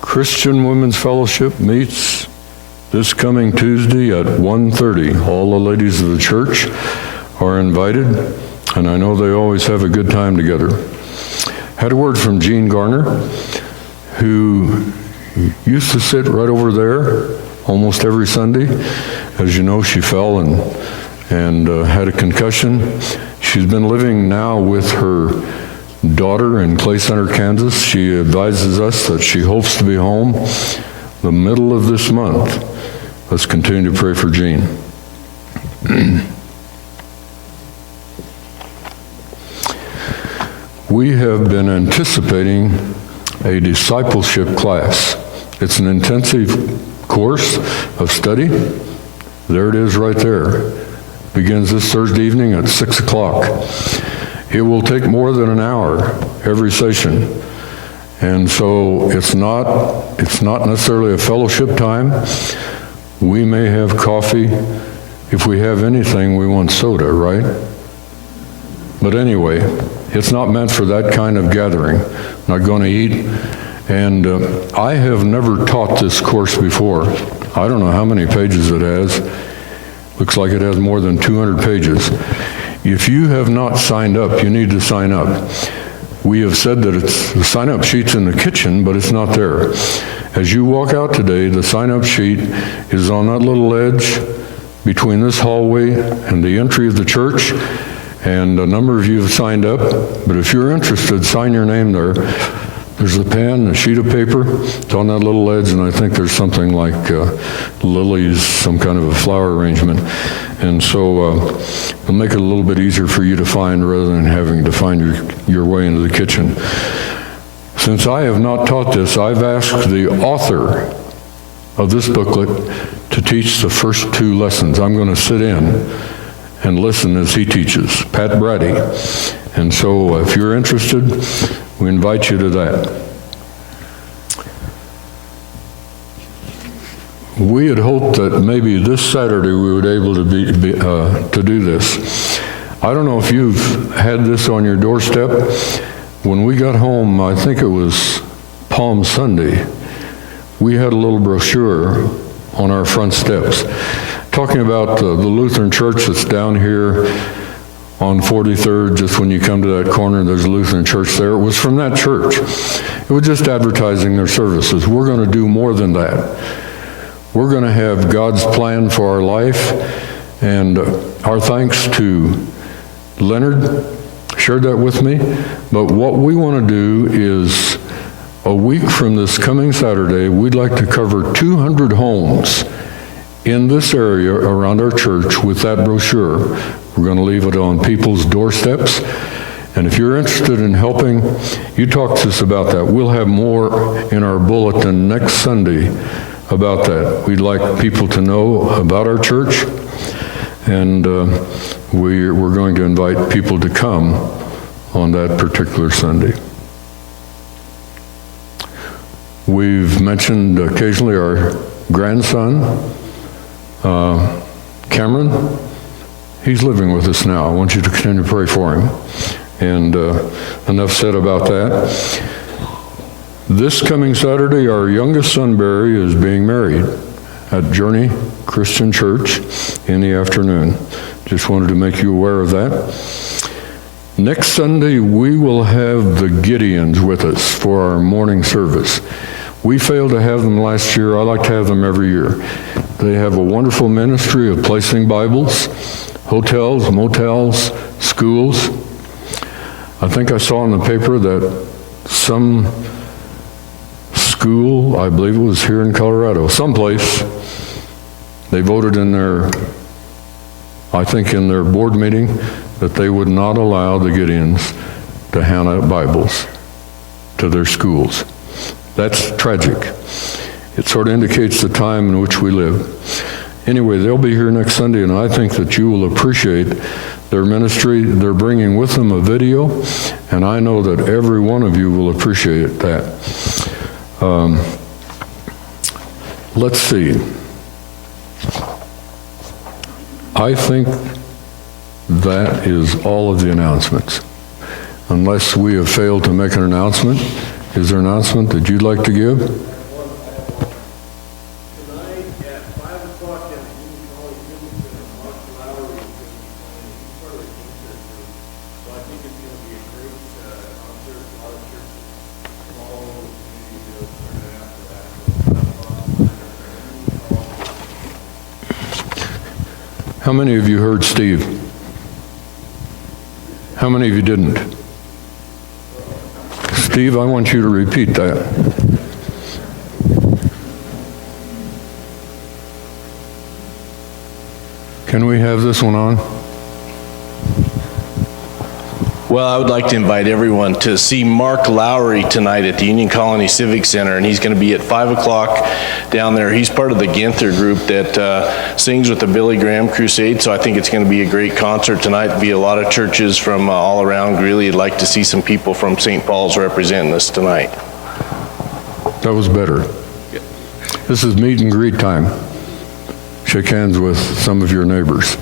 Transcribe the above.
Christian Women's Fellowship meets this coming Tuesday at 1:30. All the ladies of the church are invited, and I know they always have a good time together. Had a word from Jean Garner, who used to sit right over there almost every Sunday. As you know, she fell and had a concussion. She's been living now with her daughter in Clay Center, Kansas. She advises us that she hopes to be home the middle of this month. Let's continue to pray for Jean. We have been anticipating a discipleship class. It's an intensive course of study. There it is right there. Begins this Thursday evening at 6 o'clock. It will take more than an hour every session. And so it's not necessarily a fellowship time. We may have coffee. If we have anything, we want soda, right? But anyway, it's not meant for that kind of gathering. Not going to eat. And I have never taught this course before. I don't know how many pages it has. Looks like it has more than 200 pages. If you have not signed up, you need to sign up. We have said that the sign-up sheet's in the kitchen, but it's not there. As you walk out today, the sign-up sheet is on that little ledge between this hallway and the entry of the church, and a number of you have signed up, but if you're interested, sign your name there. There's a pen, a sheet of paper. It's on that little ledge, and I think there's something like lilies, some kind of a flower arrangement. And so it'll make it a little bit easier for you to find rather than having to find your way into the kitchen. Since I have not taught this, I've asked the author of this booklet to teach the first two lessons. I'm going to sit in and listen as he teaches, Pat Brady. And so if you're interested, we invite you to that. We had hoped that maybe this Saturday we would be able to to do this. I don't know if you've had this on your doorstep. When we got home, I think it was Palm Sunday, we had a little brochure on our front steps talking about the Lutheran church that's down here on 43rd, just when you come to that corner, there's a Lutheran church there. It was from that church. It was just advertising their services. We're going to do more than that. We're going to have God's plan for our life, and our thanks to Leonard shared that with me. But what we want to do is, a week from this coming Saturday, we'd like to cover 200 homes in this area around our church with that brochure. We're going to leave it on people's doorsteps. And if you're interested in helping, you talk to us about that. We'll have more in our bulletin next Sunday about that. We'd like people to know about our church, and we're going to invite people to come on that particular Sunday. We've mentioned occasionally our grandson, Cameron. He's living with us now. I want you to continue to pray for him. And enough said about that. This coming Saturday, our youngest son, Barry, is being married at Journey Christian Church in the afternoon. Just wanted to make you aware of that. Next Sunday, we will have the Gideons with us for our morning service. We failed to have them last year. I like to have them every year. They have a wonderful ministry of placing Bibles, hotels, motels, schools. I think I saw in the paper that some school, I believe it was here in Colorado, someplace, they voted in their board meeting that they would not allow the Gideons to hand out Bibles to their schools. That's tragic. It sort of indicates the time in which we live. Anyway, they'll be here next Sunday, and I think that you will appreciate their ministry. They're bringing with them a video, and I know that every one of you will appreciate that. Let's see. I think that is all of the announcements. Unless we have failed to make an announcement. Is there an announcement that you'd like to give? How many of you heard Steve? How many of you didn't? Steve, I want you to repeat that. Can we have this one on? Well, I would like to invite everyone to see Mark Lowry tonight at the Union Colony Civic Center, and he's going to be at 5 o'clock down there. He's part of the Ginther group that sings with the Billy Graham Crusade, so I think it's going to be a great concert tonight. There'll be a lot of churches from all around Greeley. I'd like to see some people from St. Paul's representing us tonight. That was better. This is meet and greet time. Shake hands with some of your neighbors.